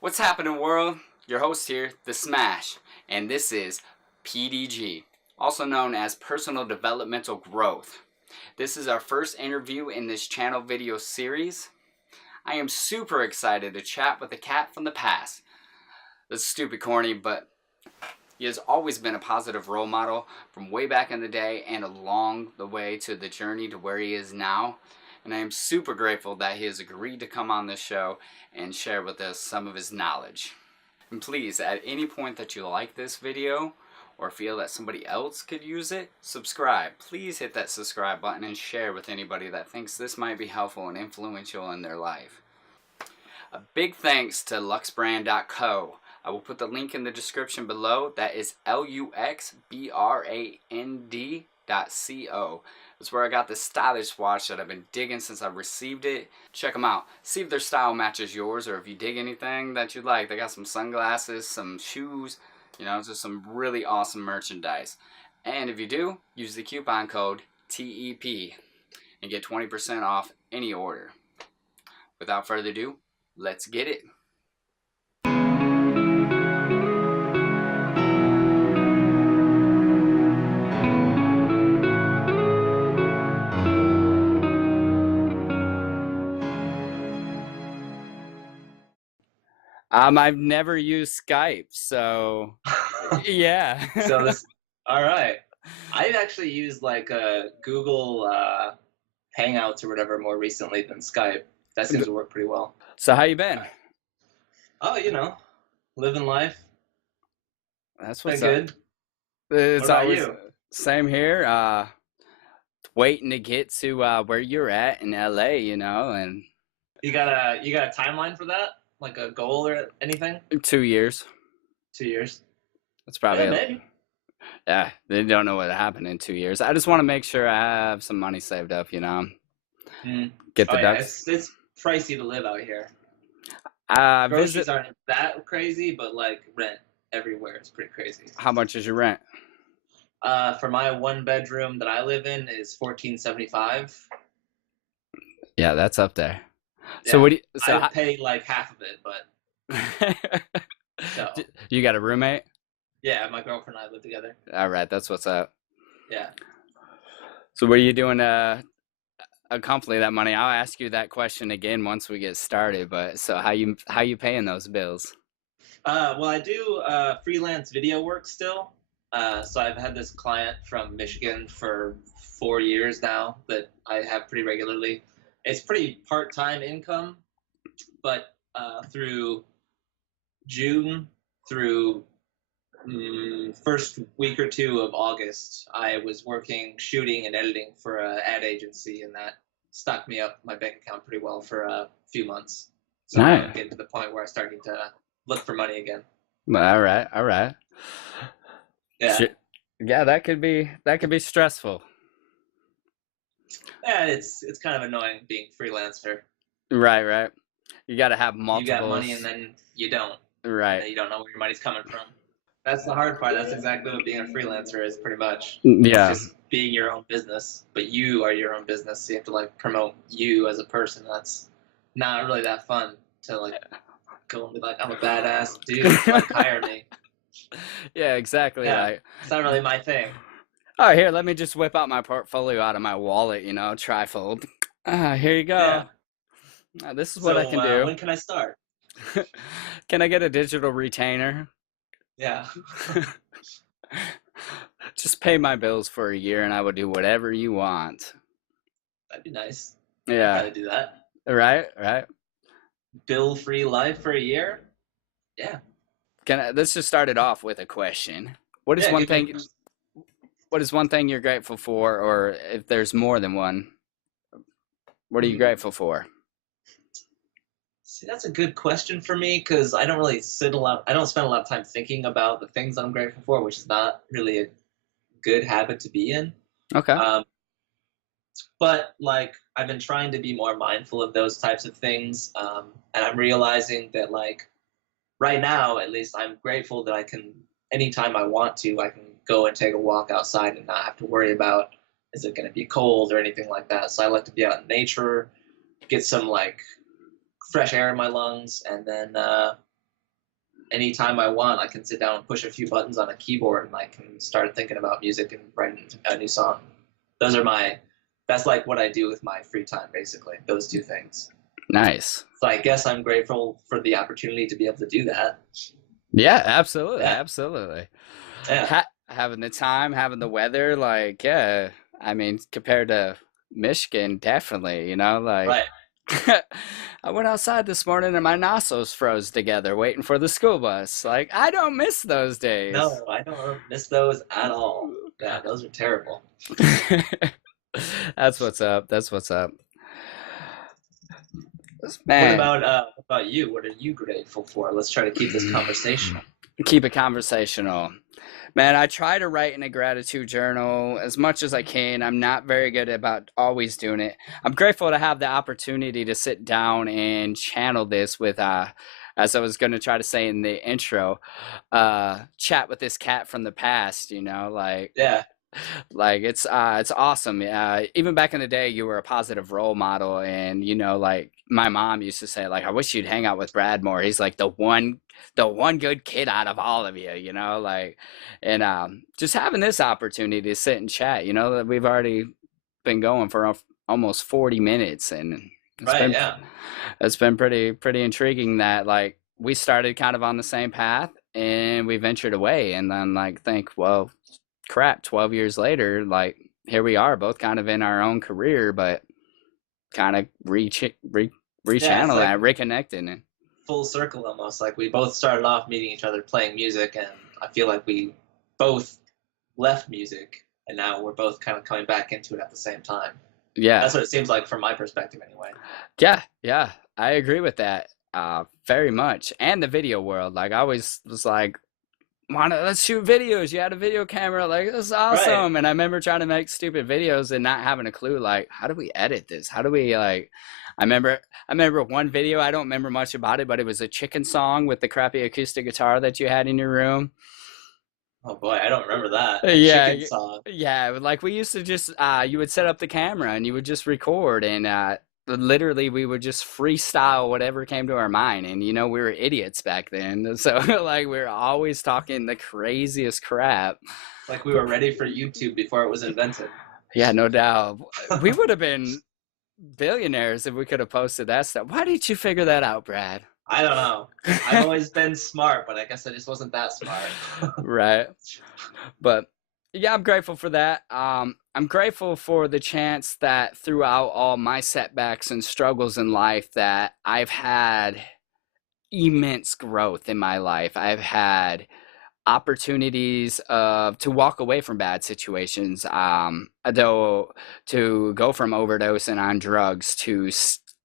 What's happening, world? Your host here, The Smash, and this is PDG, also known as Personal Developmental Growth. This is our first interview in this channel video series. I am super excited to chat with a cat from the past. That's stupid corny, but he has always been a positive role model from way back in the day and along the way to the journey to where he is now. And I am super grateful that he has agreed to come on this show and share with us some of his knowledge. And please, at any point that you like this video or feel that somebody else could use it, subscribe. Please hit that subscribe button and share with anybody that thinks this might be helpful and influential in their life. A big thanks to luxbrand.co. I will put the link in the description below. That is luxbrand.co. That's where I got this stylish watch that I've been digging since I received it. Check them out. See if their style matches yours, or if you dig anything that you like. They got some sunglasses, some shoes, just some really awesome merchandise. And if you do, use the coupon code TEP and get 20% off any order. Without further ado, let's get it. I've never used Skype, so yeah. All right. I've actually used like Google Hangouts or whatever more recently than Skype. That seems to work pretty well. So how you been? Oh, living life. That's what's been up. Good. It's what about always you? Same here. Waiting to get to where you're at in LA, and You got a timeline for that? Like a goal or anything? 2 years. 2 years. That's probably maybe. Yeah, they don't know what happened in 2 years. I just want to make sure I have some money saved up, Get the ducks. Yeah, it's pricey to live out here. Groceries aren't that crazy, but like rent everywhere is pretty crazy. How much is your rent? For my 1-bedroom that I live in is $14.75. Yeah, that's up there. Yeah, so I pay like half of it, but so. You got a roommate? Yeah, my girlfriend and I live together. All right, that's what's up. Yeah. So what are you doing to accompany that money? I'll ask you that question again once we get started. But so how you paying those bills? Well, I do freelance video work still. So I've had this client from Michigan for 4 years now that I have pretty regularly. It's pretty part-time income, but through June through first week or two of August, I was working, shooting, and editing for an ad agency, and that stocked me up my bank account pretty well for a few months. So Nice. I'm getting to the point where I'm starting to look for money again. All right. Yeah. Yeah, that could be stressful. Yeah, it's kind of annoying being freelancer. Right. You got to have multiple. You got money and then you don't. Right. And then you don't know where your money's coming from. That's the hard part. That's exactly what being a freelancer is, pretty much. Yeah. It's just being your own business, but you are your own business. So you have to like promote you as a person. That's not really that fun to like go and be like, I'm a badass dude. Like, hire me. Yeah, exactly. Yeah, it's not really my thing. Oh, here, let me just whip out my portfolio out of my wallet, trifold. Here you go. Yeah. This is what I can do. When can I start? Can I get a digital retainer? Yeah. Just pay my bills for a year and I will do whatever you want. That'd be nice. Yeah. I'd gotta do that. Right. Bill-free life for a year? Yeah. Let's just start it off with a question. What is one thing you're grateful for, or if there's more than one, what are you grateful for? See, that's a good question for me because I don't really spend a lot of time thinking about the things I'm grateful for, which is not really a good habit to be in. Okay. But like I've been trying to be more mindful of those types of things, and I'm realizing that like right now, at least, I'm grateful that I can, anytime I want to, I can go and take a walk outside and not have to worry about, is it going to be cold or anything like that. So I like to be out in nature, get some like fresh air in my lungs, and then anytime I want, I can sit down and push a few buttons on a keyboard, and I can start thinking about music and writing a new song. That's like what I do with my free time, basically, those two things. Nice. So I guess I'm grateful for the opportunity to be able to do that. Yeah, absolutely. Yeah. Absolutely. Yeah. Having the time, having the weather, like, yeah, I mean, compared to Michigan, definitely, you know, like, Right. I went outside this morning and my nostrils froze together waiting for the school bus. Like, I don't miss those days. No, I don't miss those at all. Yeah, those are terrible. That's what's up. That's what's up. Man. What about you? What are you grateful for? Let's try to keep this conversational. Keep it conversational. Man, I try to write in a gratitude journal as much as I can. I'm not very good about always doing it. I'm grateful to have the opportunity to sit down and channel this with, as I was going to try to say in the intro, chat with this cat from the past, you know, like, Yeah. like it's awesome. Even back in the day, you were a positive role model, and you know, like my mom used to say, like, I wish you'd hang out with Brad more. He's like the one good kid out of all of you, you know, like, and just having this opportunity to sit and chat, you know, that we've already been going for almost 40 minutes, and it's been pretty intriguing that like we started kind of on the same path and we ventured away, and then like think, well, crap, 12 years later, like here we are, both kind of in our own career, but kind of rechannel that, reconnecting. And full circle almost. Like we both started off meeting each other playing music, and I feel like we both left music, and now we're both kind of coming back into it at the same time. Yeah. That's what it seems like from my perspective anyway. Yeah. I agree with that very much. And the video world, like I always was like, let's shoot videos. You had a video camera, like this is awesome. Right. And I remember trying to make stupid videos and not having a clue, like, how do we edit this? How do we like? I remember one video. I don't remember much about it, but it was a chicken song with the crappy acoustic guitar that you had in your room. Oh boy, I don't remember that. Chicken song. Yeah, like we used to just you would set up the camera and you would just record, and literally we would just freestyle whatever came to our mind, and you know, we were idiots back then, so like we were always talking the craziest crap, like we were ready for YouTube before it was invented. Yeah, no doubt. We would have been billionaires if we could have posted that stuff. Why didn't you figure that out, Brad? I don't know. I've always been smart, but I guess I just wasn't that smart. Right. But yeah, I'm grateful for that. I'm grateful for the chance that throughout all my setbacks and struggles in life that I've had immense growth in my life. I've had opportunities to walk away from bad situations, though, to go from overdosing on drugs to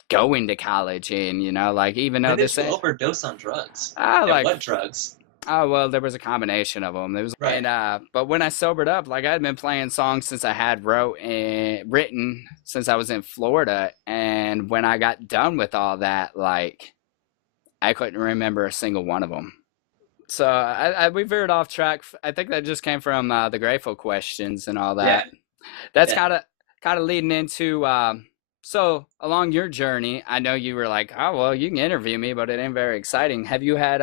going to college, and you know, like, even though this overdose on drugs, like what drugs? Oh, well, there was a combination of them. There was, right. And but when I sobered up, like I'd been playing songs since I had written since I was in Florida, and when I got done with all that, like I couldn't remember a single one of them. So we veered off track. I think that just came from the grateful questions and all that. Yeah. That's kind of leading into. So along your journey, I know you were like, oh, well, you can interview me, but it ain't very exciting. Have you had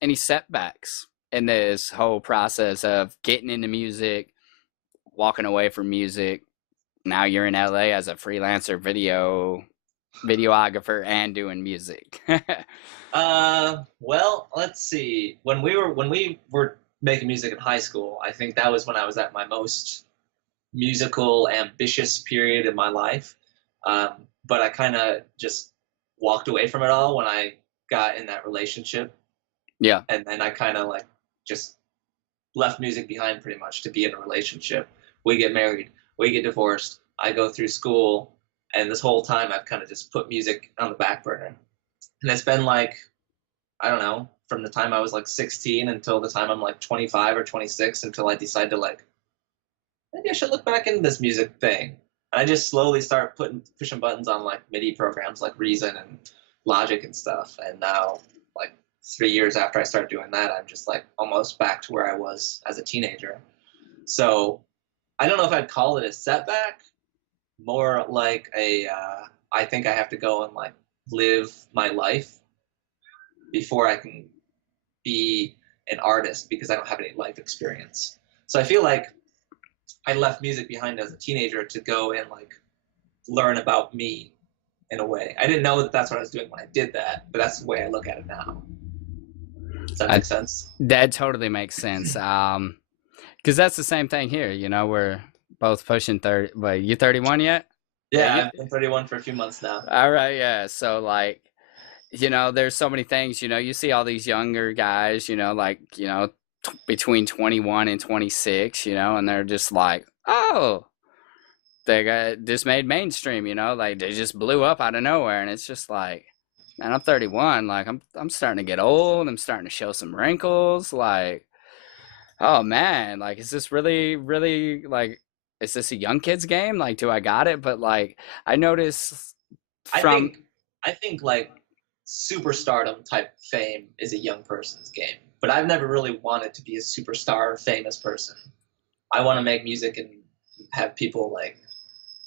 any setbacks in this whole process of getting into music, walking away from music? Now you're in LA as a freelancer videographer and doing music. Well, let's see. When we were making music in high school, I think that was when I was at my most musical, ambitious period in my life. But I kind of just walked away from it all when I got in that relationship. Yeah. And then I kind of like just left music behind pretty much to be in a relationship. We get married, we get divorced, I go through school, and this whole time I've kind of just put music on the back burner. And it's been like, I don't know, from the time I was like 16 until the time I'm like 25 or 26, until I decide to like, maybe I should look back into this music thing. And I just slowly start pushing buttons on like MIDI programs like Reason and Logic and stuff. And now, like 3 years after I start doing that, I'm just like almost back to where I was as a teenager. So I don't know if I'd call it a setback, more like I think I have to go and like live my life before I can be an artist because I don't have any life experience. So I feel like I left music behind as a teenager to go and like learn about me in a way. I didn't know that that's what I was doing when I did that, but that's the way I look at it now. Does that make sense? That totally makes sense. Because that's the same thing here. You know, we're both pushing 30. Wait, you 31 yet? Yeah, I've been 31 for a few months now. All right, yeah. So like, you know, there's so many things. You know, you see all these younger guys. You know, like between 21 and 26. You know, and they're just like, oh, they just made mainstream. You know, like they just blew up out of nowhere, and it's just like, man, I'm 31. Like I'm starting to get old. I'm starting to show some wrinkles. Like, oh man, like is this really like is this a young kid's game? Like do I got it? But like I notice from I think like superstardom type fame is a young person's game. But I've never really wanted to be a superstar or famous person. I want to make music and have people like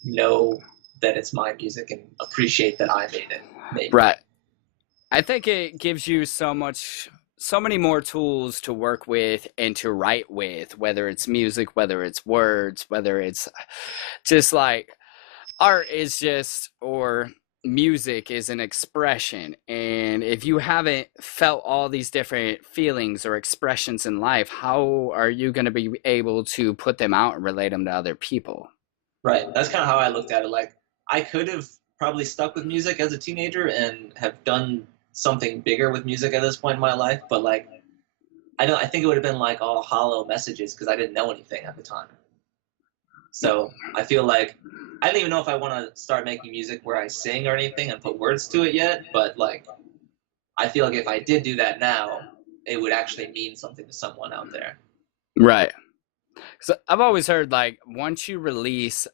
know that it's my music and appreciate that I made it. Maybe. Right. I think it gives you so many more tools to work with and to write with, whether it's music, whether it's words, whether it's just like art is just, or music is an expression. And if you haven't felt all these different feelings or expressions in life, how are you going to be able to put them out and relate them to other people? Right. That's kind of how I looked at it. Like I could have probably stuck with music as a teenager and have done something bigger with music at this point in my life, but like I think it would have been like all hollow messages because I didn't know anything at the time. So I feel like I don't even know if I want to start making music where I sing or anything and put words to it yet, but like I feel like if I did do that now, it would actually mean something to someone out there. Right. So I've always heard like once you release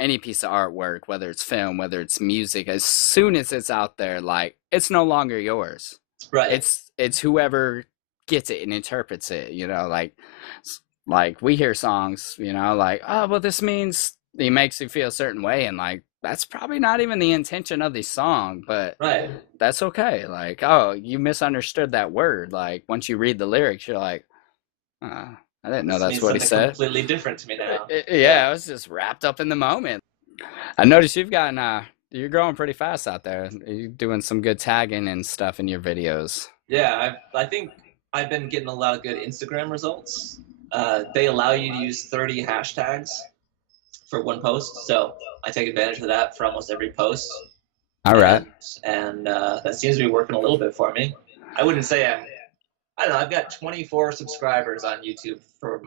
any piece of artwork, whether it's film, whether it's music, as soon as it's out there, like it's no longer yours. Right. It's whoever gets it and interprets it, you know, like we hear songs, you know, like, oh, well, this means it makes you feel a certain way. And like, that's probably not even the intention of the song, but right. That's okay. Like, oh, you misunderstood that word. Like once you read the lyrics, you're like, I didn't know that's what he said. Completely different to me now. Yeah, I was just wrapped up in the moment. I noticed you've gotten, you're growing pretty fast out there. You're doing some good tagging and stuff in your videos. Yeah, I think I've been getting a lot of good Instagram results. They allow you to use 30 hashtags for one post, so I take advantage of that for almost every post. All right. And that seems to be working a little bit for me. I wouldn't say I don't know, I've got 24 subscribers on YouTube for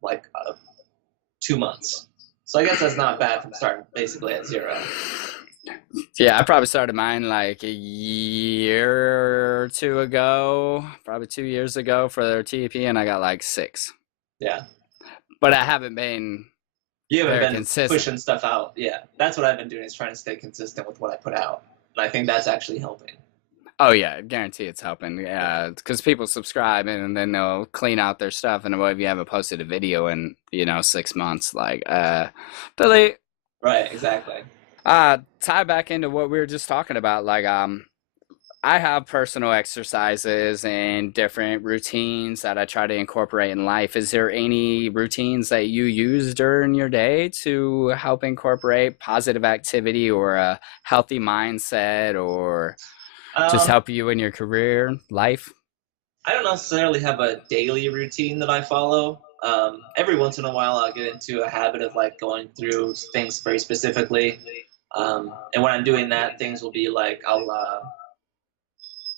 like 2 months. So I guess that's not bad from starting basically at 0. Yeah, I probably started mine like a year or 2 ago, probably 2 years ago for their TP, and I got like 6. Yeah. But I haven't been consistent. Pushing stuff out. Yeah, that's what I've been doing is trying to stay consistent with what I put out. And I think that's actually helping. Oh yeah, I guarantee it's helping. Yeah, because people subscribe and then they'll clean out their stuff, and what if you haven't posted a video in 6 months? Like, delete. Right, exactly. Tie back into what we were just talking about. Like, I have personal exercises and different routines that I try to incorporate in life. Is there any routines that you use during your day to help incorporate positive activity or a healthy mindset or just help you in your career life? I don't necessarily have a daily routine that I follow. Every once in a while I'll get into a habit of like going through things very specifically. And when I'm doing that, things will be like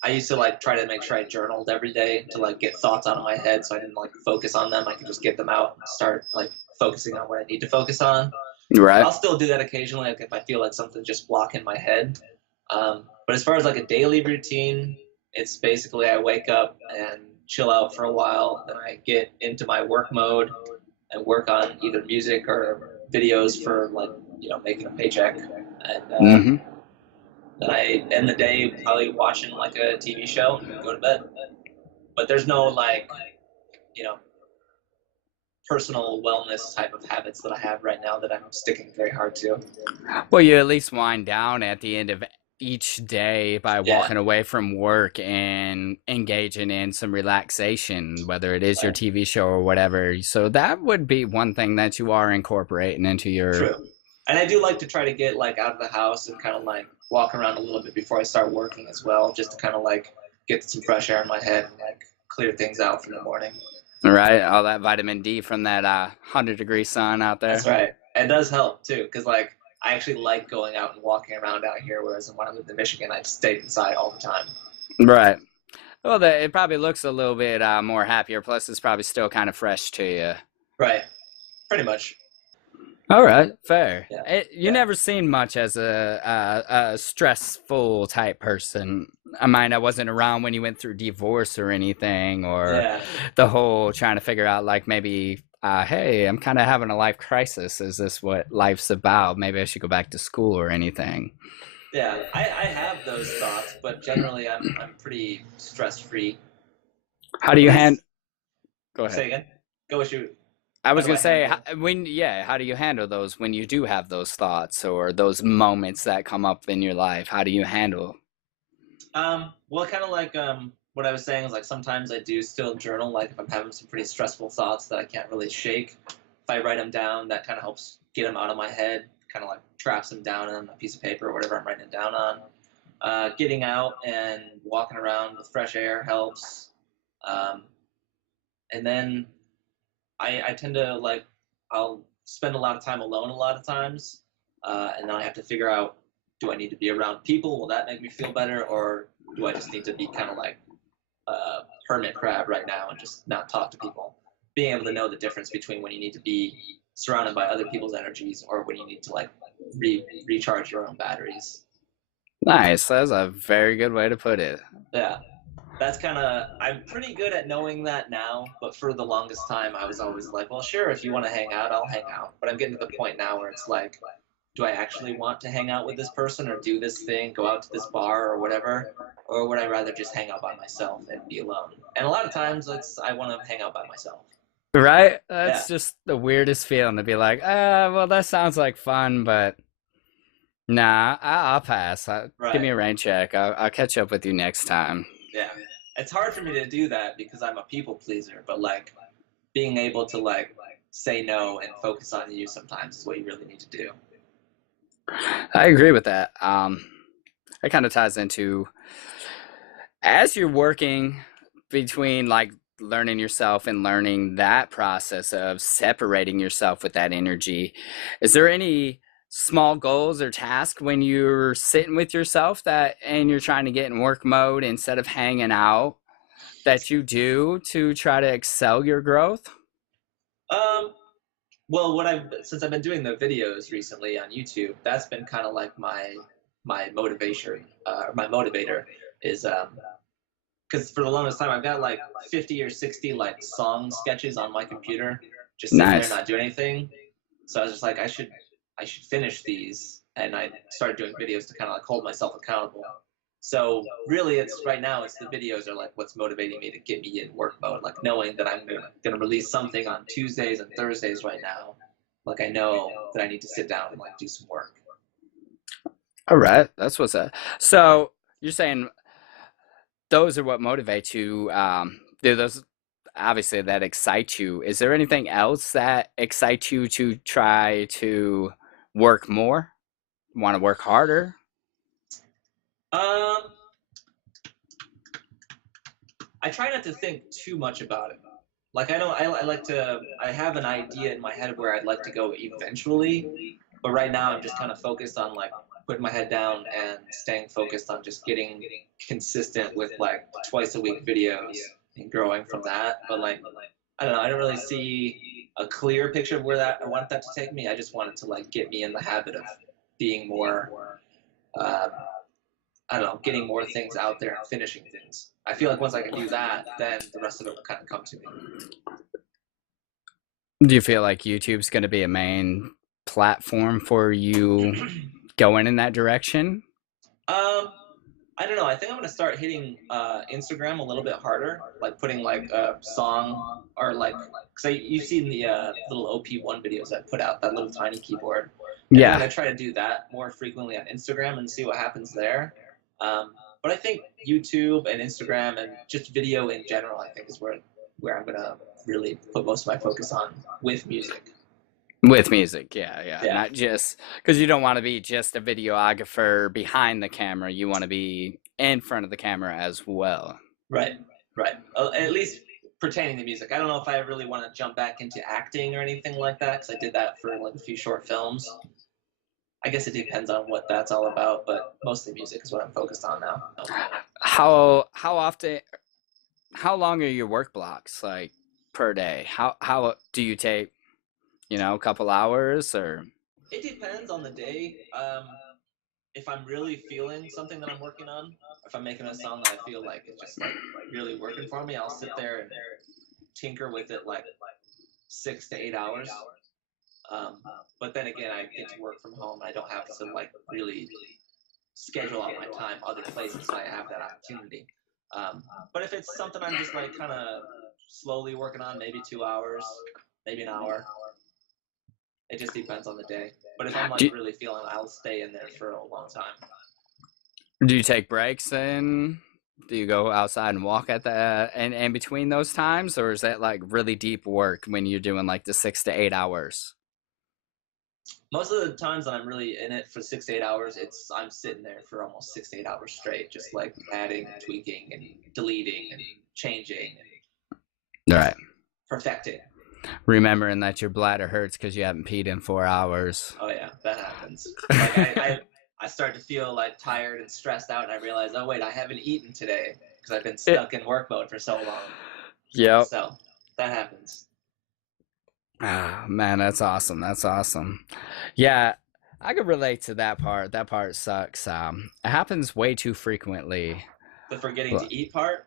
I used to like try to make sure I journaled every day to like get thoughts out of my head so I didn't like focus on them. I could just get them out and start like focusing on what I need to focus on. Right. I'll still do that occasionally, like if I feel like something's just blocking my head. But as far as like a daily routine, it's basically I wake up and chill out for a while, then I get into my work mode and work on either music or videos for like, making a paycheck. And then I end the day probably watching like a TV show and go to bed. But there's no like, personal wellness type of habits that I have right now that I'm sticking very hard to. Well, you at least wind down at the end of each day by Yeah. walking away from work and engaging in some relaxation, whether it is your Right. TV show or whatever. So that would be one thing that you are incorporating into your. True. And I do like to try to get like out of the house and kind of like walk around a little bit before I start working as well, just to kind of like get some fresh air in my head and like clear things out from the morning. Right, all that vitamin D from that 100-degree sun out there. That's right. It does help too, because like I actually like going out and walking around out here, whereas when I lived in Michigan, I just stayed inside all the time. Right. Well, it probably looks a little bit more happier. Plus, it's probably still kind of fresh to you. Right. Pretty much. All right, fair. Yeah. You never seem much as a stressful type person. I mean, I wasn't around when you went through divorce or anything, or the whole trying to figure out like maybe, hey, I'm kind of having a life crisis. Is this what life's about? Maybe I should go back to school or anything. Yeah, I have those thoughts, but generally I'm pretty stress free. How do you handle? Go ahead. Say again. Go shoot. I was gonna say, how do you handle those when you do have those thoughts or those moments that come up in your life? How do you handle? Well, kind of like what I was saying is like sometimes I do still journal. Like if I'm having some pretty stressful thoughts that I can't really shake, if I write them down, that kind of helps get them out of my head. Kind of like traps them down on a piece of paper or whatever I'm writing it down on. Getting out and walking around with fresh air helps. And then I tend to like, I'll spend a lot of time alone a lot of times, and then I have to figure out, do I need to be around people? Will that make me feel better? Or do I just need to be kind of like a hermit crab right now and just not talk to people? Being able to know the difference between when you need to be surrounded by other people's energies or when you need to like recharge your own batteries. Nice. That's a very good way to put it. Yeah. That's kind of, I'm pretty good at knowing that now, but for the longest time, I was always like, well, sure, if you want to hang out, I'll hang out. But I'm getting to the point now where it's like, do I actually want to hang out with this person or do this thing, go out to this bar or whatever? Or would I rather just hang out by myself and be alone? And a lot of times, I want to hang out by myself. Right? That's just the weirdest feeling to be like, well, that sounds like fun, but nah, I'll pass. Give me a rain check. I'll catch up with you next time. Yeah, it's hard for me to do that because I'm a people pleaser, but like being able to like say no and focus on you sometimes is what you really need to do. I agree with that. It kind of ties into as you're working between like learning yourself and learning that process of separating yourself with that energy. Is there any small goals or tasks when you're sitting with yourself and you're trying to get in work mode instead of hanging out that you do to try to excel your growth? Well, since I've been doing the videos recently on YouTube, that's been kind of like my motivation, my motivator is because for the longest time I've got like 50 or 60 like song sketches on my computer just sitting there not doing anything. So I was just like, I should finish these, and I started doing videos to kind of like hold myself accountable. So really, right now it's the videos are like what's motivating me to get me in work mode, like knowing that I'm gonna release something on Tuesdays and Thursdays right now. Like I know that I need to sit down and like do some work. All right, that's what's up. So you're saying those are what motivate you. Those obviously that excite you. Is there anything else that excites you to try to work more? Want to work harder? I try not to think too much about it. Like I have an idea in my head of where I'd like to go eventually, but right now I'm just kind of focused on like putting my head down and staying focused on just getting consistent with like twice a week videos and growing from that. But like, I don't know, I don't really see a clear picture of where I want that to take me. I just want it to like get me in the habit of being more, I don't know, getting more things out there and finishing things. I feel like once I can do that, then the rest of it will kind of come to me. Do you feel like YouTube's going to be a main platform for you going in that direction? I don't know. I think I'm going to start hitting Instagram a little bit harder, like putting like a song or like, because you've seen the little OP1 videos I put out, that little tiny keyboard. And I'm going to try to do that more frequently on Instagram and see what happens there. But I think YouTube and Instagram and just video in general, I think is where I'm gonna really put most of my focus on with music. With music, yeah. Yeah. Not just because you don't want to be just a videographer behind the camera. You want to be in front of the camera as well. Right. Right. At least pertaining to music. I don't know if I really want to jump back into acting or anything like that because I did that for like a few short films. I guess it depends on what that's all about, but mostly music is what I'm focused on now. How often? How long are your work blocks like per day? How do you take? A couple hours or? It depends on the day. If I'm really feeling something that I'm working on, if I'm making a song that I feel like it's just like really working for me, I'll sit there and tinker with it like 6 to 8 hours. But then again, I get to work from home. I don't have to like really schedule out my time other places, so I have that opportunity. But if it's something I'm just like kind of slowly working on, maybe 2 hours, maybe an hour. It just depends on the day. But if I'm like really feeling, I'll stay in there for a long time. Do you take breaks and do you go outside and walk at the and between those times, or is that like really deep work when you're doing like the 6 to 8 hours? Most of the times that I'm really in it for 6 to 8 hours, I'm sitting there for almost 6 to 8 hours straight, just like adding, tweaking, and deleting, and changing, and Right. perfecting. Remembering that your bladder hurts because you haven't peed in 4 hours. Oh yeah, that happens. Like I start to feel like tired and stressed out, and I realize, oh wait, I haven't eaten today because I've been stuck in work mode for so long. Yep. So that happens. Oh, man, that's awesome. That's awesome. Yeah, I could relate to that part. That part sucks. It happens way too frequently. The forgetting to eat part?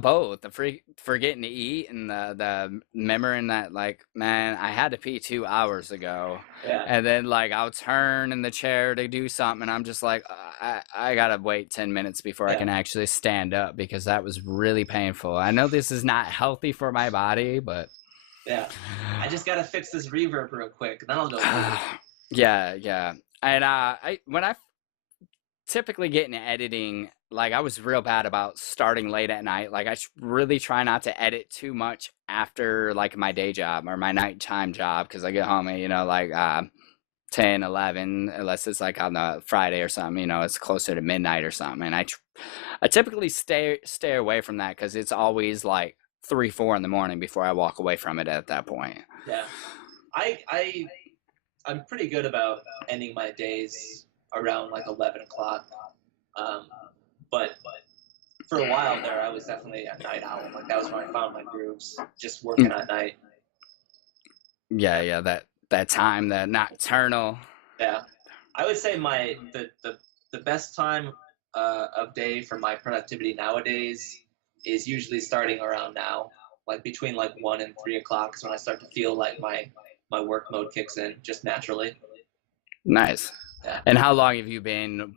Both. The forgetting to eat and the remembering that, like, man, I had to pee 2 hours ago. Yeah. And then like I'll turn in the chair to do something and I'm just like I gotta wait 10 minutes before I can actually stand up because that was really painful. I know this is not healthy for my body, but yeah, I just gotta fix this reverb real quick, then I'll go. yeah. And when I typically get into editing, like I was real bad about starting late at night. Like I really try not to edit too much after like my day job or my nighttime job because I get home at like 10, 11, unless it's like on a Friday or something. It's closer to midnight or something. And I typically stay away from that because it's always like 3, 4 in the morning before I walk away from it at that point. Yeah, I'm pretty good about ending my days around like 11 o'clock. But for a while there, I was definitely a night owl. Like that was when I found my grooves, just working at night. Yeah, that time, that nocturnal. Yeah, I would say the best time of day for my productivity nowadays is usually starting around now, like between like 1 and 3 o'clock is when I start to feel like my work mode kicks in just naturally. Nice. Yeah. And how long have you been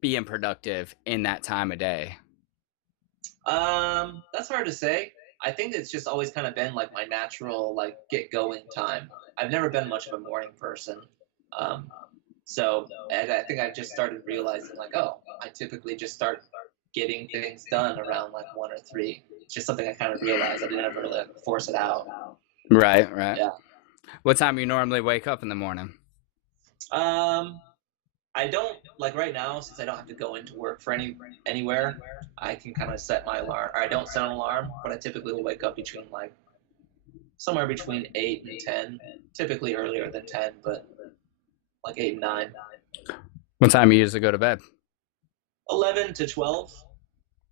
being productive in that time of day? That's hard to say. I think it's just always kind of been like my natural like get going time. I've never been much of a morning person. So and I think I just started realizing like, oh, I typically just start getting things done around like 1 or 3. It's just something I kind of realized. I didn't ever really force it out. Right. Yeah. What time do you normally wake up in the morning? I don't like right now since I don't have to go into work for anywhere. I can kind of set my alarm. Or I don't set an alarm, but I typically will wake up between like somewhere between 8 and 10. Typically earlier than 10, but like 8 and 9. What time do you usually go to bed? 11 to 12.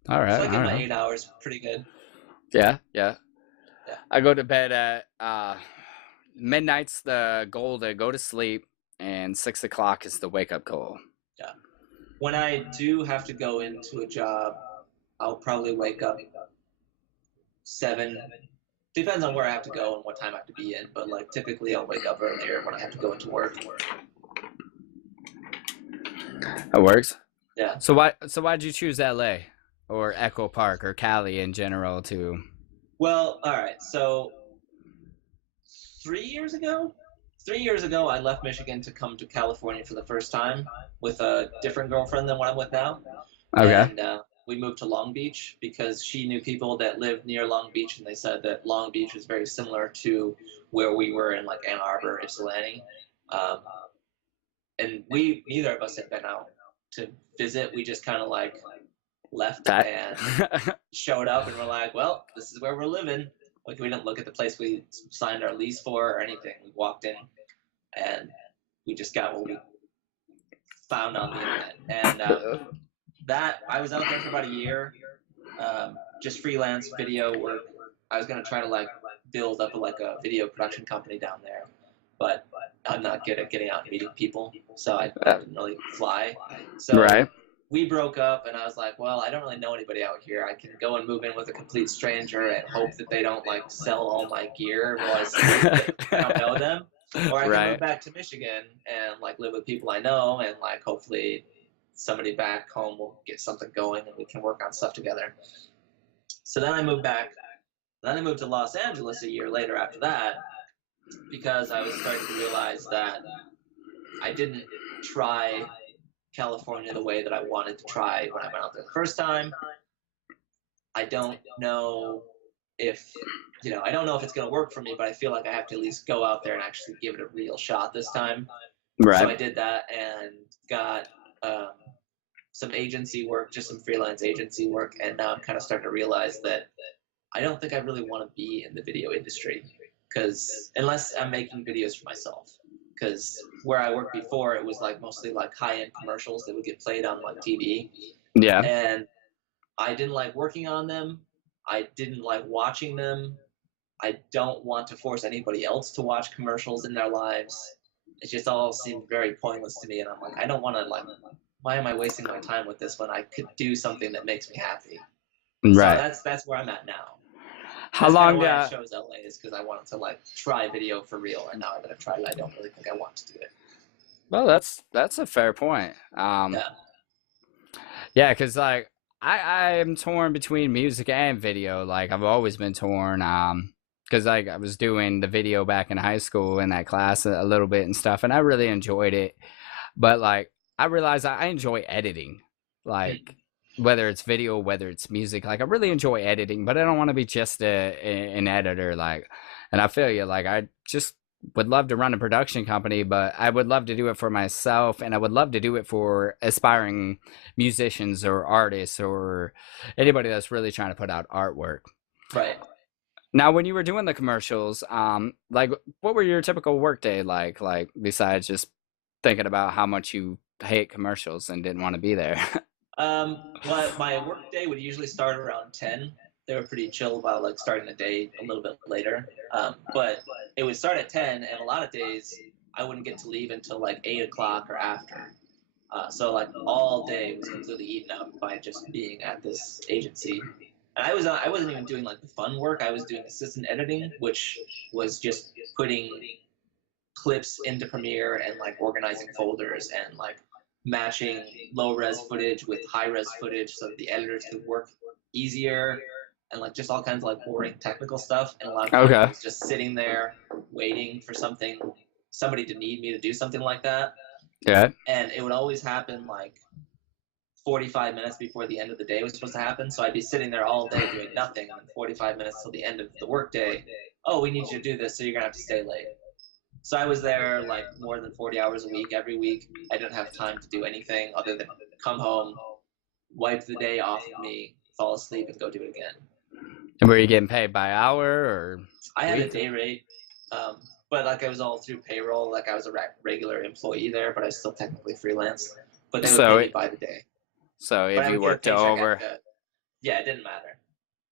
All right. So I get my 8 hours pretty good. Yeah. I go to bed at midnight's the goal to go to sleep, and 6 o'clock is the wake up call. Yeah. When I do have to go into a job, I'll probably wake up 7. Depends on where I have to go and what time I have to be in, but like typically I'll wake up earlier when I have to go into work. That works. Yeah. So why'd you choose LA or Echo Park or Cali in general too? Well, all right. So 3 years ago, I left Michigan to come to California for the first time with a different girlfriend than what I'm with now. Okay. And we moved to Long Beach because she knew people that lived near Long Beach, and they said that Long Beach was very similar to where we were in like Ann Arbor, Ypsilanti. Um, and neither of us had been out to visit. We just kind of like left That. and showed up, and we're like, well, this is where we're living. Like, we didn't look at the place we signed our lease for or anything. We walked in, and we just got what we found on the internet. And that I was out there for about a year, just freelance video work. I was gonna try to like build up like a video production company down there, but I'm not good at getting out and meeting people, so I didn't really fly. So Right. we broke up, and I was like, well, I don't really know anybody out here. I can go and move in with a complete stranger and hope that they don't like sell all my gear while I don't know them. Or I can move back to Michigan and like live with people I know, and like hopefully somebody back home will get something going and we can work on stuff together. So then I moved back. Then I moved to Los Angeles a year later after that, because I was starting to realize that I didn't try California the way that I wanted to try when I went out there the first time. I don't know if I don't know if it's going to work for me, but I feel like I have to at least go out there and actually give it a real shot this time. Right. So I did that and got some agency work, just some freelance agency work, and now I'm kind of starting to realize that I don't think I really want to be in the video industry, because unless I'm making videos for myself. Because where I worked before, it was like mostly like high-end commercials that would get played on like TV. Yeah. And I didn't like working on them. I didn't like watching them. I don't want to force anybody else to watch commercials in their lives. It just all seemed very pointless to me, and I'm like, I don't want to like. Why am I wasting my time with this when I could do something that makes me happy? Right. So that's where I'm at now. How that's long? Why I chose LA is because I wanted to like try video for real, and now that I've tried it, I don't really think I want to do it. Well, that's a fair point. Yeah, because like I am torn between music and video. Like I've always been torn. Because like I was doing the video back in high school in that class a little bit and stuff, and I really enjoyed it. But like I realized I enjoy editing, like whether it's video, whether it's music. Like I really enjoy editing, but I don't want to be just an editor. Like, and I feel you. Like I just would love to run a production company, but I would love to do it for myself, and I would love to do it for aspiring musicians or artists or anybody that's really trying to put out artwork. Right. Now, when you were doing the commercials, like what were your typical workday like? Like besides just thinking about how much you hate commercials and didn't want to be there. Well, my work day would usually start around 10. They were pretty chill about like starting the day a little bit later. But it would start at 10, and a lot of days I wouldn't get to leave until like 8 o'clock or after. So like all day was completely eaten up by just being at this agency. And I wasn't even doing like the fun work. I was doing assistant editing, which was just putting clips into Premiere and like organizing folders and like matching low res footage with high res footage so that the editors could work easier, and like just all kinds of like boring technical stuff. And a lot of times I was just sitting there waiting for somebody to need me to do something like that. Yeah. And it would always happen like 45 minutes before the end of the day was supposed to happen. So I'd be sitting there all day doing nothing, and then 45 minutes till the end of the workday. Oh, we need you to do this, so you're gonna have to stay late. So I was there like more than 40 hours a week every week. I didn't have time to do anything other than come home, wipe the day off of me, fall asleep, and go do it again. And were you getting paid by hour or? I had a day rate, but like I was all through payroll. Like I was a regular employee there, but I was still technically freelance. But they would pay me by the day. So if you worked over, yeah, it didn't matter.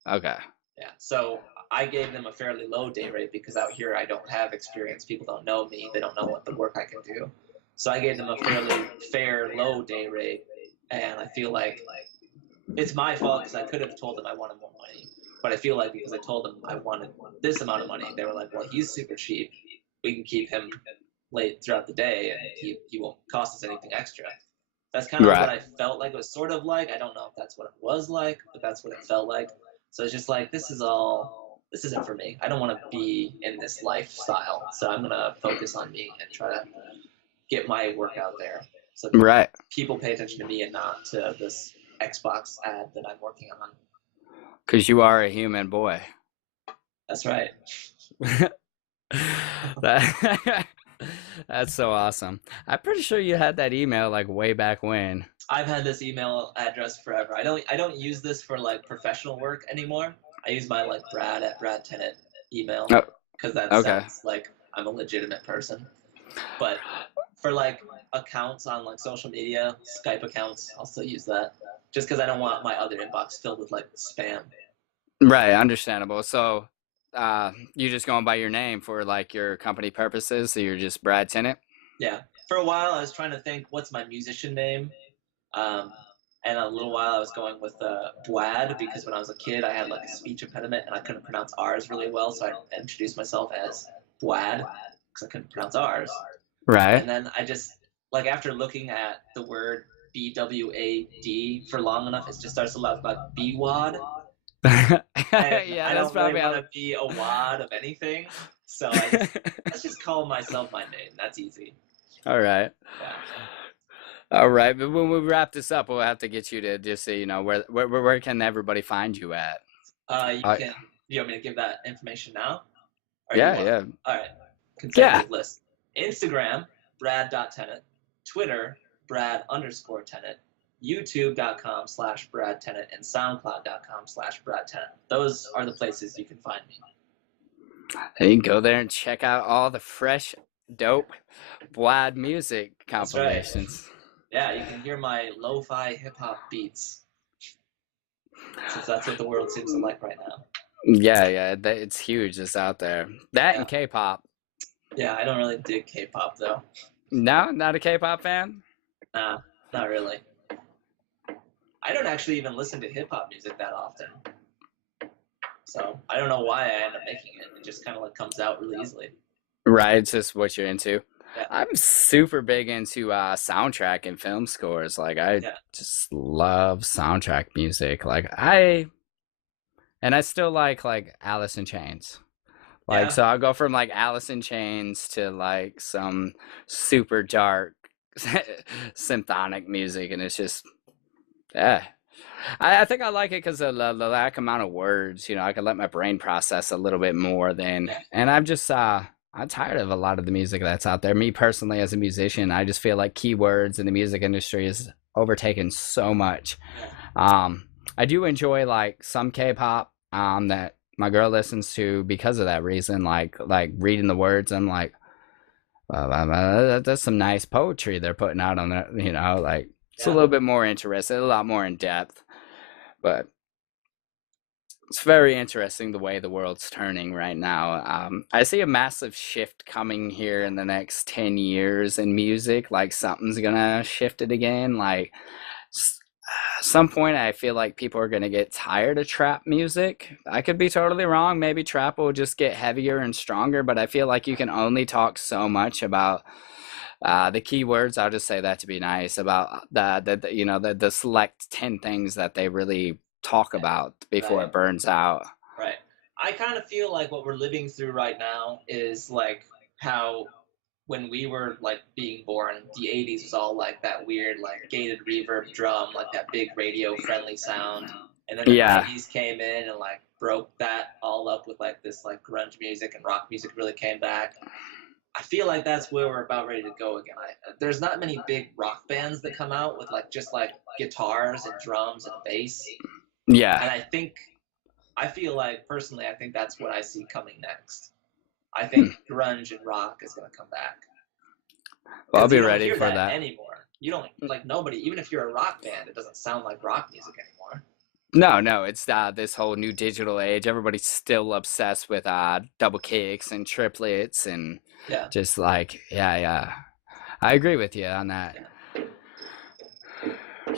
Okay. Yeah, so I gave them a fairly low day rate because out here I don't have experience. People don't know me. They don't know what the work I can do. So I gave them a fairly fair low day rate, and I feel like it's my fault because I could have told them I wanted more money. But I feel like because I told them I wanted this amount of money, they were like, well, he's super cheap. We can keep him late throughout the day, and he won't cost us anything extra. That's kind of what I felt like it was sort of like. I don't know if that's what it was like, but that's what it felt like. So it's just like, this isn't for me. I don't want to be in this lifestyle. So I'm going to focus on me and try to get my work out there. So people pay attention to me and not to this Xbox ad that I'm working on. Because you are a human boy. That's right. That, that's so awesome. I'm pretty sure you had that email like way back when. I've had this email address forever. I don't use this for like professional work anymore. I use my like Brad at Brad Tennant email Oh, because that okay. sounds like I'm a legitimate person. But for like accounts on like social media, Skype accounts, I'll still use that. Just because I don't want my other inbox filled with like spam. Right, understandable. So, you just going by your name for like your company purposes, so you're just Brad Tennant? Yeah. For a while, I was trying to think what's my musician name. Um, and a little while I was going with Bwad because when I was a kid I had like a speech impediment and I couldn't pronounce R's really well, so I introduced myself as Bwad because I couldn't pronounce R's. Right. And then I just like after looking at the word BWAD for long enough, it just starts to look like BWAD. And Yeah, I that's don't really probably want how. to be a wad of anything, so let's just call myself my name. That's easy. All right. Yeah. All right, but when we wrap this up, we'll have to get you to just say, where can everybody find you at? You Uh, can. You want me to give that information now? Or you yeah, want? yeah, All right. yeah. Consecutive list. Instagram, Brad.Tennant. Twitter, Brad_Tennant. YouTube.com/Brad Tennant and SoundCloud.com/Brad Tennant. Those are the places you can find me. And you can go there and check out all the fresh, dope, Vlad music That's right. compilations. Yeah, you can hear my lo-fi hip-hop beats, since that's what the world seems to like right now. Yeah, it's huge. It's out there. That Yeah. and K-pop. Yeah, I don't really dig K-pop though. No, not a K-pop fan? Nah, not really. I don't actually even listen to hip-hop music that often. So I don't know why I end up making it. It just kind of like comes out really easily. Right, it's just what you're into. Yeah. I'm super big into soundtrack and film scores. Like I just love soundtrack music. And I still like Alice in Chains. Like so I'll go from like Alice in Chains to like some super dark symphonic music, and it's just yeah. I think I like it because of the lack amount of words. I can let my brain process a little bit more than, and I'm tired of a lot of the music that's out there. Me personally, as a musician, I just feel like keywords in the music industry is overtaken so much. I do enjoy like some K-pop that my girl listens to because of that reason. Like reading the words, I'm like, that's some nice poetry they're putting out on it. Like it's a little bit more interesting, a lot more in depth. But it's very interesting the way the world's turning right now. I see a massive shift coming here in the next 10 years in music. Like something's gonna shift it again. Like some point I feel like people are gonna get tired of trap music. I could be totally wrong. Maybe trap will just get heavier and stronger, but I feel like you can only talk so much about the keywords. I'll just say that to be nice about the select 10 things that they really talk about before it burns out. Right. I kind of feel like what we're living through right now is like how when we were like being born, the 80s was all like that weird like gated reverb drum, like that big radio friendly sound. And then the 90s came in and like broke that all up with like this like grunge music, and rock music really came back. I feel like that's where we're about ready to go again. There's not many big rock bands that come out with like just like guitars and drums and bass. Yeah. And I feel like personally, I think that's what I see coming next. I think grunge and rock is going to come back. Well, I'll be ready for that anymore. You don't like nobody, even if you're a rock band, it doesn't sound like rock music anymore. No, it's this whole new digital age. Everybody's still obsessed with double kicks and triplets and just like I agree with you on that.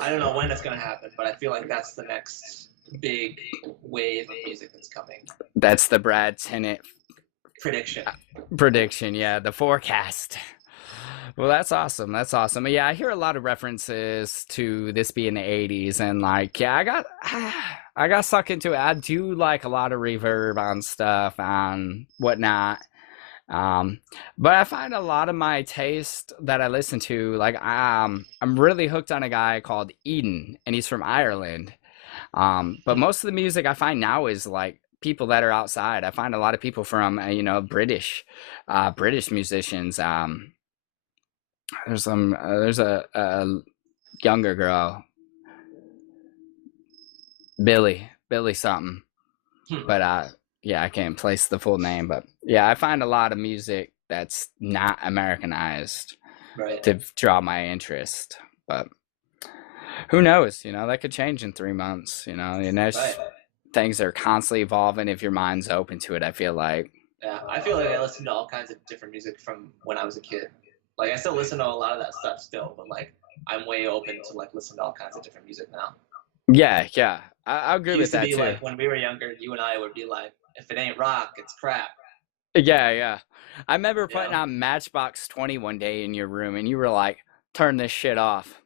I don't know when it's gonna happen, but I feel like that's the next big wave of music that's coming. That's the Brad Tennant prediction, yeah, the forecast. Well, that's awesome. That's awesome. Yeah, I hear a lot of references to this being the 80s, and like, yeah, I got sucked into it. I do like a lot of reverb on stuff and whatnot. But I find a lot of my taste that I listen to, like I'm really hooked on a guy called Eden, and he's from Ireland. But most of the music I find now is like people that are outside. I find a lot of people from British musicians. There's a younger girl, Billy something, but yeah, I can't place the full name. But yeah, I find a lot of music that's not Americanized Right. to draw my interest. But who knows? That could change in 3 months. Right. Things are constantly evolving if your mind's open to it. I feel like. Yeah, I feel like I listen to all kinds of different music from when I was a kid. Like I still listen to a lot of that stuff still, but like I'm way open to like listen to all kinds of different music now. Yeah, I agree It with used to that be too. like when we were younger, you and I would be like, if it ain't rock, it's crap. Yeah. I remember You putting know? on Matchbox 20 one day in your room, and you were like, "Turn this shit off."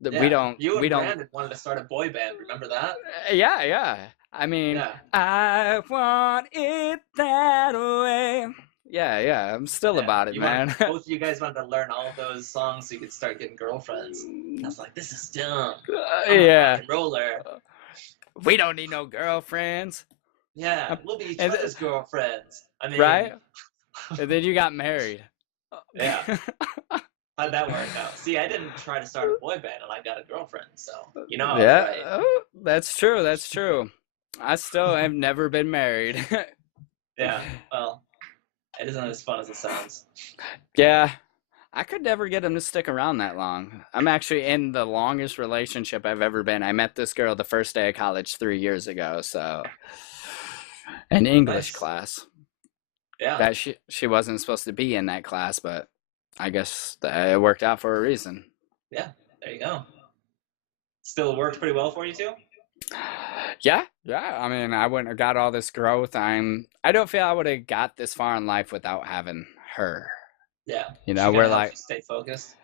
We Yeah. don't. You We and don't. Brandon wanted to start a boy band. Remember that? Yeah. I mean, Yeah. I want it that way. Yeah. I'm still Yeah. about it, man. Both of you guys wanted to learn all those songs so you could start getting girlfriends. I was like, this is dumb. I'm a rock Yeah. and roller. We don't need no girlfriends. Yeah, we'll be each And other's girlfriends. I mean, right? And then you got married. Yeah. How'd that work out? See, I didn't try to start a boy band and I got a girlfriend, so you know I was Yeah. right. Oh, that's true. I still have never been married. Yeah, well, it isn't as fun as it sounds. Yeah. I could never get him to stick around that long. I'm actually in the longest relationship I've ever been. I met this girl the first day of college 3 years ago, so an English Nice. class. Yeah. That she wasn't supposed to be in that class, but I guess it worked out for a reason. Yeah, there you go. Still worked pretty well for you too? Yeah. I mean, I wouldn't have got all this growth. I don't feel I would have got this far in life without having her. Yeah. We're like, you stay focused.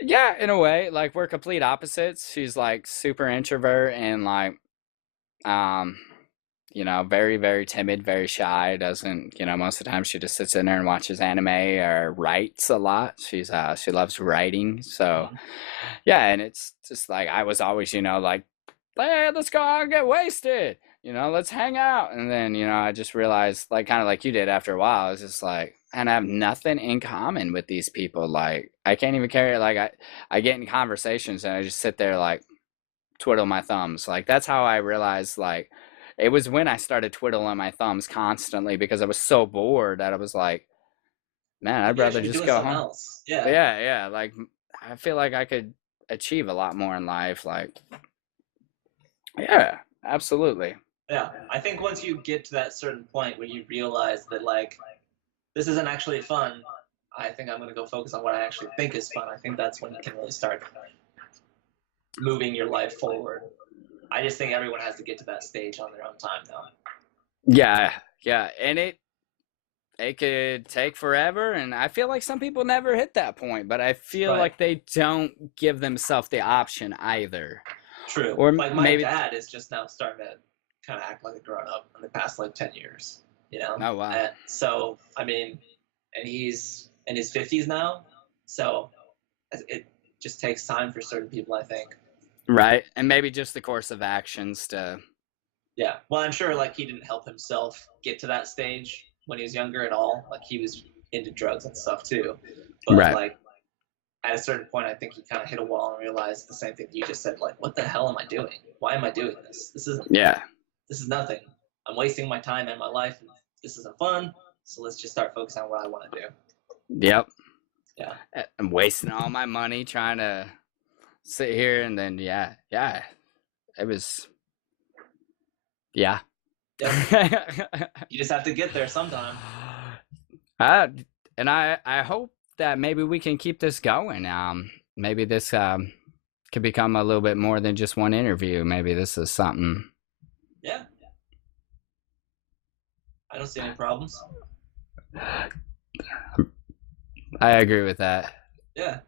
yeah, in a way, like we're complete opposites. She's like super introvert and like, very, very timid, very shy. Doesn't, most of the time she just sits in there and watches anime or writes a lot. She loves writing. So yeah, and it's just like I was always, like, hey, let's go out and get wasted. Let's hang out. And then, I just realized, like, kind of like you did after a while, I was just like, and I have nothing in common with these people. Like, I can't even carry it. Like, I get in conversations and I just sit there, like, twiddle my thumbs. Like, that's how I realized, like, it was when I started twiddling my thumbs constantly because I was so bored that I was like, man, I'd rather just go home. Else. Yeah. Yeah. Like, I feel like I could achieve a lot more in life. Like, yeah, absolutely. Yeah, I think once you get to that certain point where you realize that like this isn't actually fun, I think I'm gonna go focus on what I actually think is fun. I think that's when you can really start moving your life forward. I just think everyone has to get to that stage on their own time though. Yeah, and it could take forever, and I feel like some people never hit that point, but I feel like they don't give themselves the option either. True. Or like my maybe dad is just now starting to kind of act like a grown up in the past like 10 years, Oh wow. And so I mean, and he's in his 50s now, so it just takes time for certain people, I think. Right, and maybe just the course of actions to. Yeah, well, I'm sure like he didn't help himself get to that stage when he was younger at all. Like he was into drugs and stuff too, but like at a certain point, I think he kind of hit a wall and realized the same thing you just said. Like, what the hell am I doing? Why am I doing this? This isn't. Yeah. This is nothing. I'm wasting my time and my life. This isn't fun. So let's just start focusing on what I want to do. Yep. Yeah. I'm wasting all my money trying to sit here, and then yeah, it was. Yeah. You just have to get there sometime. And I hope that maybe we can keep this going. Maybe this could become a little bit more than just one interview. Maybe this is something. Yeah. I don't see any problems. I agree with that. Yeah.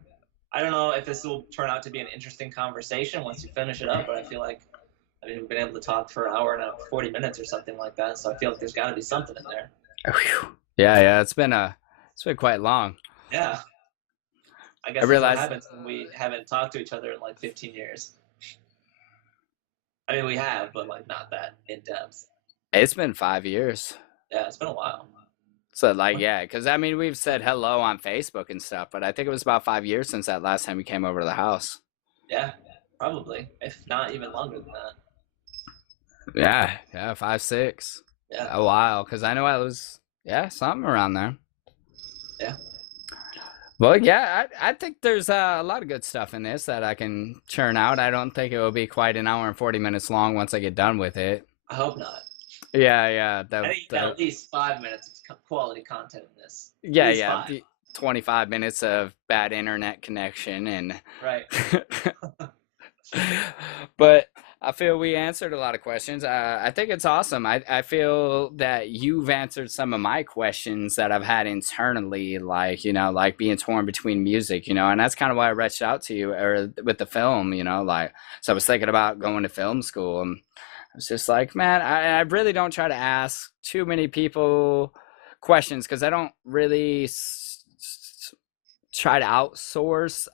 I don't know if this will turn out to be an interesting conversation once you finish it up, but I feel like we've been able to talk for an hour and 40 minutes or something like that, so I feel like there's got to be something in there. Yeah, it's been quite long. Yeah, I I guess that's what realized happens when we haven't talked to each other in like 15 years. I mean, we have, but like not that in depth. it's been 5 years. Yeah, it's been a while. So like, yeah, because I mean, we've said hello on Facebook and stuff, but I think it was about 5 years since that last time you came over to the house. Yeah, probably, if not even longer than that. Yeah, 5, 6, Yeah, a while. Because I know I was, yeah, something around there. yeah. Well, yeah, I think there's a lot of good stuff in this that I can churn out. I don't think it will be quite an hour and 40 minutes long once I get done with it. I hope not. Yeah. I think you got at least 5 minutes of quality content in this. At Yeah, least yeah. five. 25 minutes of bad internet connection and Right. but I feel we answered a lot of questions. I think it's awesome. I feel that you've answered some of my questions that I've had internally, like, like being torn between music, and that's kind of why I reached out to you or with the film, like, so I was thinking about going to film school and I was just like, man, I really don't try to ask too many people questions because I don't really try to outsource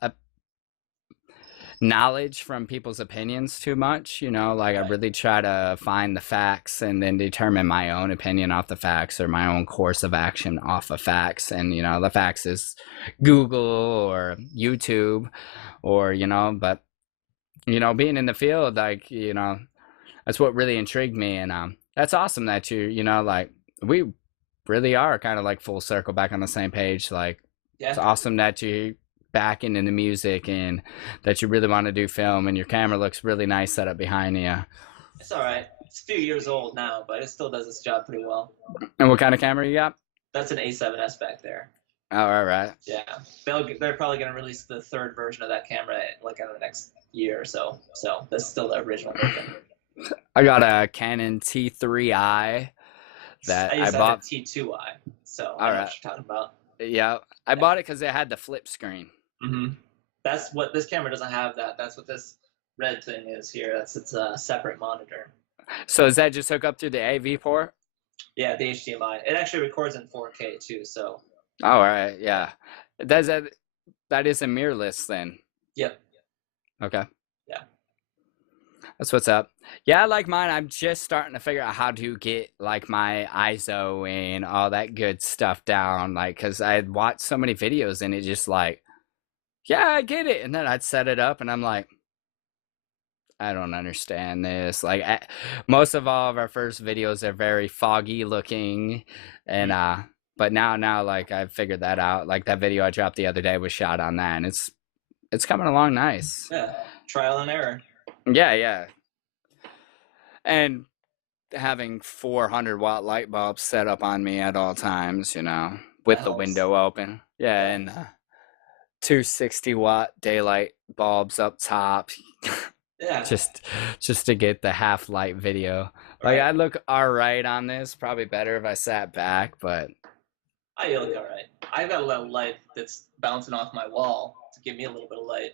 knowledge from people's opinions too much, like I really try to find the facts and then determine my own opinion off the facts or my own course of action off of facts. And the facts is Google or YouTube or but being in the field, like that's what really intrigued me. And that's awesome that like we really are kind of like full circle back on the same page. Like it's awesome that you back into the music and that you really want to do film and your camera looks really nice set up behind you. It's all right. It's a few years old now, but it still does its job pretty well. And what kind of camera you got? That's an A7S back there. Oh, all right. Yeah, they're probably going to release the third version of that camera like in the next year or so. So that's still the original version. I got a Canon T3i that I bought. T2i. So all I know right. what you're talking about. Yeah, I bought it because it had the flip screen. Mm-hmm. That's what this camera doesn't have. That's what this red thing is here. It's a separate monitor. So does that just hook up through the AV port? Yeah, the HDMI. It actually records in 4K too. So. Oh, all right. Yeah. That is a mirrorless then. Yep. Okay. Yeah. That's what's up. Yeah, I like mine. I'm just starting to figure out how to get like my ISO and all that good stuff down. Like, cause I had watched so many videos and it just like, yeah, I get it. And then I'd set it up and I'm like, I don't understand this. Like most of all of our first videos are very foggy looking and, but now like I've figured that out. Like that video I dropped the other day was shot on that and it's coming along nice. Yeah. Trial and error. Yeah. And having 400-watt light bulbs set up on me at all times, with the window open. Yeah, and 260-watt daylight bulbs up top. Yeah. just to get the half light video. Like I look all right on this, probably better if I sat back, but I look all right. I've got a little light that's bouncing off my wall to give me a little bit of light.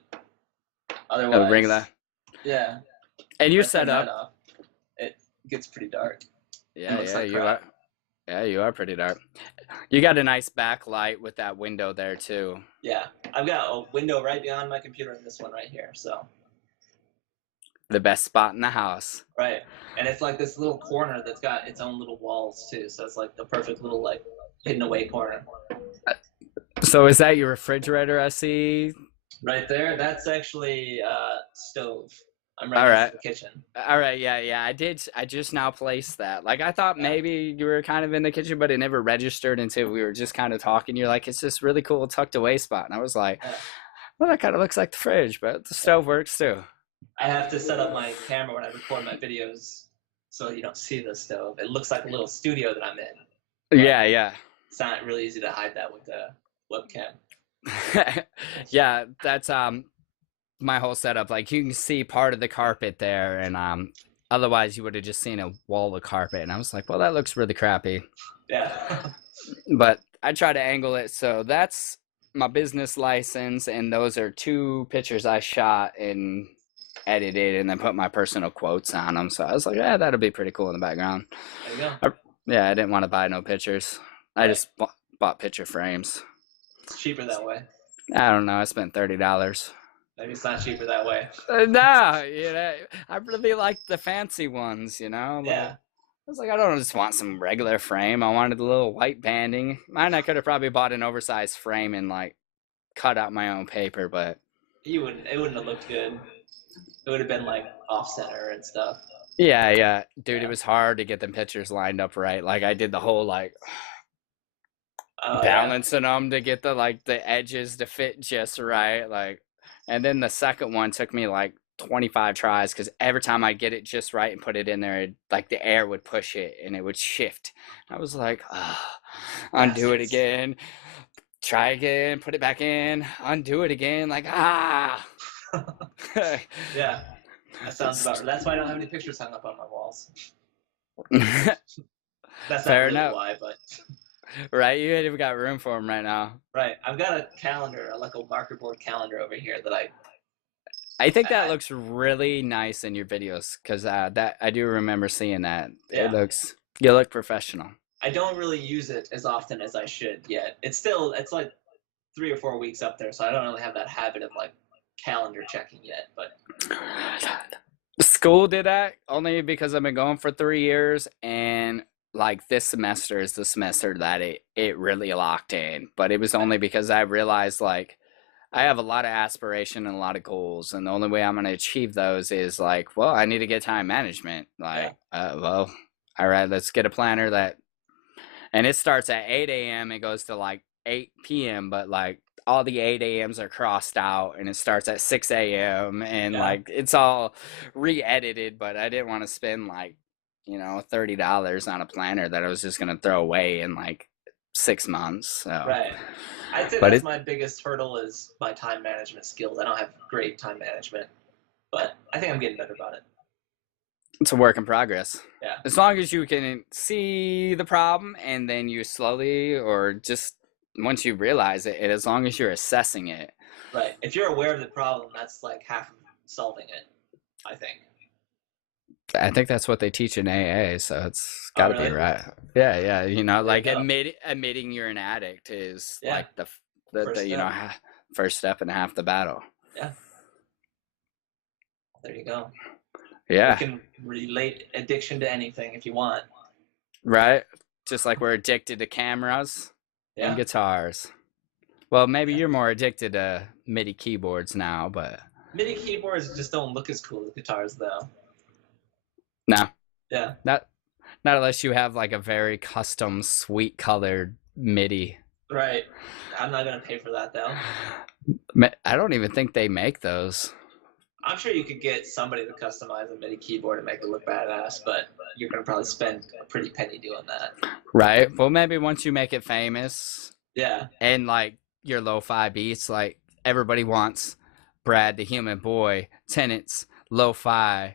Otherwise, ring that. Yeah. And you're set up. It gets pretty dark. Yeah, you are. Yeah, you are pretty dark. You got a nice backlight with that window there too. Yeah, I've got a window right behind my computer and this one right here. So. The best spot in the house. Right, and it's like this little corner that's got its own little walls too. So it's like the perfect little like hidden away corner. So is that your refrigerator I see? Right there, that's actually stove. I'm right next to the kitchen. All right, yeah. I just now placed that. Like I thought maybe you were kind of in the kitchen, but it never registered until we were just kind of talking. You're like, it's this really cool tucked away spot. And I was like, well, that kind of looks like the fridge, but the stove works too. I have to set up my camera when I record my videos so you don't see the stove. It looks like a little studio that I'm in. Yeah. It's not really easy to hide that with the webcam. Yeah, that's my whole setup. Like you can see part of the carpet there and otherwise you would have just seen a wall of carpet and I was like, well, that looks really crappy. Yeah. But I try to angle it so that's my business license and those are 2 pictures I shot and edited and then put my personal quotes on them. So I was like, yeah, that'll be pretty cool in the background. There you go. Yeah, I didn't want to buy no pictures. I just bought picture frames. It's cheaper that way. I don't know. I spent $30. Maybe it's not cheaper that way. No, you know, I really like the fancy ones. You know, like Yeah. I was like, I don't just want some regular frame. I wanted a little white banding. Mine, I could have probably bought an oversized frame and like cut out my own paper, but It wouldn't have looked good. It would have been like off center and stuff. yeah, dude, Yeah. it was hard to get them pictures lined up right. Like I did the whole like Oh, balancing them to get the edges to fit just right, like, and then the second one took me like 25 tries because every time I get it just right and put it in there, like the air would push it and it would shift. I was like, undo it again, try again, put it back in, undo it again, like Yeah. Yeah. That sounds about right. That's why I don't have any pictures hung up on my walls. That's Fair not really enough. why, but right, you ain't even got room for them right now. right. I've got a calendar, like a marker board calendar over here that I think that looks really nice in your videos because that I do remember seeing that. Yeah. You look professional. I don't really use it as often as I should yet. It's like 3 or 4 weeks up there, so I don't really have that habit of like calendar checking yet. But school did that only because I've been going for 3 years, and like this semester is the semester that it really locked in. But it was only because I realized like I have a lot of aspiration and a lot of goals, and the only way I'm going to achieve those is like, well, I need to get time management. Like, well, all right, let's get a planner and it starts at 8 a.m. It goes to like 8 p.m. But like all the 8 a.m.s are crossed out, and it starts at 6 a.m. and like it's all re-edited. But I didn't want to spend like, $30 on a planner that I was just going to throw away in like 6 months. So. Right. I'd say that's my biggest hurdle is my time management skills. I don't have great time management, but I think I'm getting better about it. It's a work in progress. Yeah. As long as you can see the problem and then you slowly, or just once you realize it, and as long as you're assessing it. Right. If you're aware of the problem, that's like half of solving it, I think. I think that's what they teach in AA, so it's got to be right. Yeah. Like admitting you're an addict is like the first step and half the battle. Yeah. There you go. Yeah. You can relate addiction to anything if you want. Right. Just like we're addicted to cameras and guitars. Well, maybe you're more addicted to MIDI keyboards now, but MIDI keyboards just don't look as cool as guitars, though. No. Yeah. Not unless you have like a very custom, sweet colored MIDI. Right. I'm not gonna pay for that though. I don't even think they make those. I'm sure you could get somebody to customize a MIDI keyboard and make it look badass, but you're gonna probably spend a pretty penny doing that. Right. Well, maybe once you make it famous. Yeah. And like your lo-fi beats, like everybody wants Brad the Human Boy, Tennant's lo-fi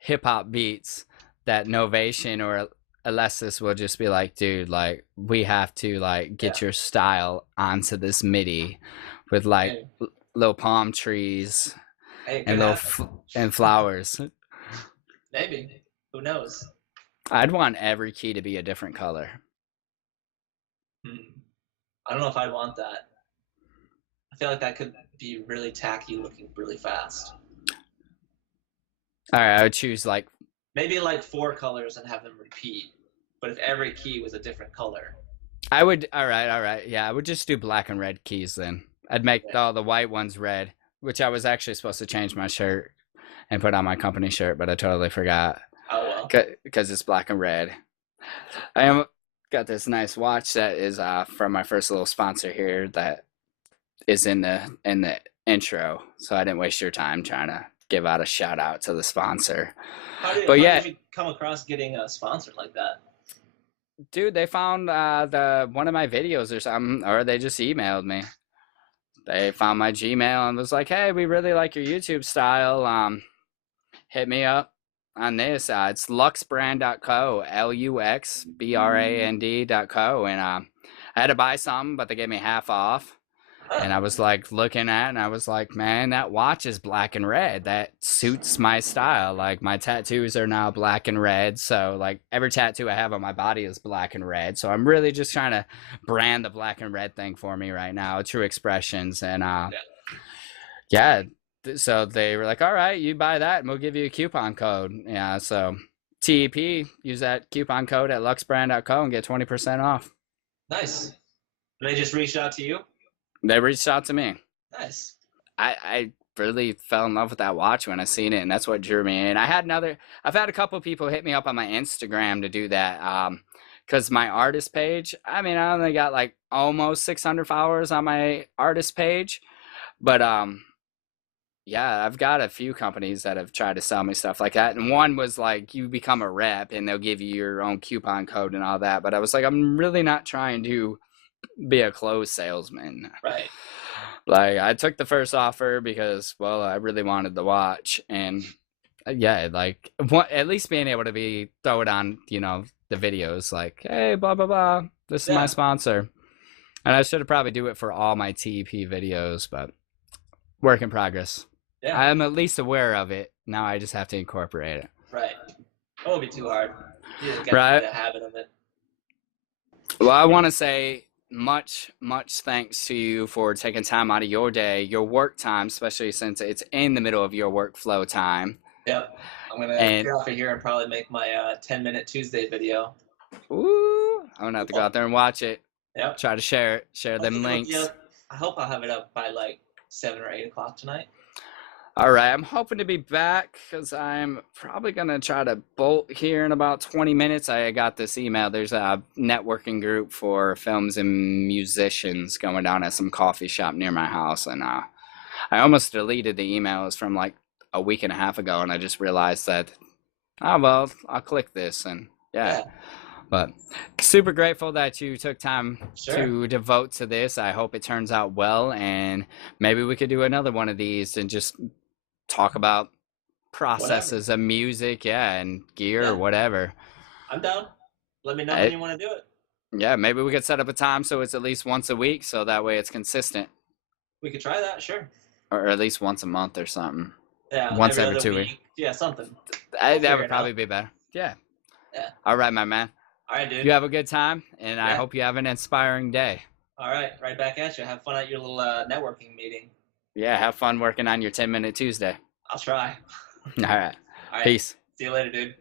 hip-hop beats that Novation or Alessis will just be like, dude, like we have to like get your style onto this MIDI with like little palm trees and and flowers. Maybe. Who knows? I'd want every key to be a different color. I don't know if I'd want that. I feel like that could be really tacky looking really fast. All right, I would choose like maybe like 4 colors and have them repeat. But if every key was a different color, I would. All right. Yeah, I would just do black and red keys then. I'd make all the white ones red, which I was actually supposed to change my shirt and put on my company shirt, but I totally forgot. Oh well. Because it's black and red. I got this nice watch that is from my first little sponsor here that is in the intro, so I didn't waste your time trying to give out a shout out to the sponsor. How did you come across getting a sponsor like that? Dude, they found one of my videos or something, or they just emailed me. They found my Gmail and was like, "Hey, we really like your YouTube style. Hit me up on this. It's luxbrand.co, luxbrand.co, and I had to buy some, but they gave me half off. And I was like looking at it, and I was like, man, that watch is black and red. That suits my style. Like my tattoos are now black and red. So like every tattoo I have on my body is black and red. So I'm really just trying to brand the black and red thing for me right now, True Expressions. And yeah, so they were like, all right, you buy that and we'll give you a coupon code. Yeah, so TEP, use that coupon code at luxbrand.co and get 20% off. Nice. And they just reached out to you? They reached out to me. Nice. I really fell in love with that watch when I seen it, and that's what drew me in. I've had a couple of people hit me up on my Instagram to do that. Because my artist page, I mean, I only got like almost 600 followers on my artist page. But yeah, I've got a few companies that have tried to sell me stuff like that. And one was like, you become a rep and they'll give you your own coupon code and all that. But I was like, I'm really not trying to be a clothes salesman. Right. Like, I took the first offer because, well, I really wanted the watch. And yeah, like, at least being able to throw it on, you know, the videos like, hey, blah, blah, blah. This is my sponsor. And I should have probably do it for all my TEP videos, but work in progress. Yeah. I'm at least aware of it. Now I just have to incorporate it. Right. It won't be too hard. You just got the habit of it. Well, I want to say much thanks to you for taking time out of your day, your work time, especially since it's in the middle of your workflow time. Yep. I'm going to get off of here and probably make my 10-minute Tuesday video. Ooh. I'm going to have to go out there and watch it. Yep. Try to share them links. I hope I'll have it up by like 7 or 8 o'clock tonight. All right, I'm hoping to be back because I'm probably going to try to bolt here in about 20 minutes. I got this email. There's a networking group for films and musicians going down at some coffee shop near my house. And I almost deleted the emails from like a week and a half ago. And I just realized that, oh, well, I'll click this. And yeah. But super grateful that you took time to devote to this. I hope it turns out well. And maybe we could do another one of these and just talk about processes of music, and gear or whatever. I'm down. Let me know when you want to do it. Yeah, maybe we could set up a time so it's at least once a week, so that way it's consistent. We could try that, sure. Or at least once a month or something. Yeah, once every 2 weeks. Yeah, something. That would probably be better. Yeah. All right, my man. All right, dude. You have a good time, and I hope you have an inspiring day. All right, right back at you. Have fun at your little networking meeting. Yeah, have fun working on your 10-minute Tuesday. I'll try. All right. Peace. See you later, dude.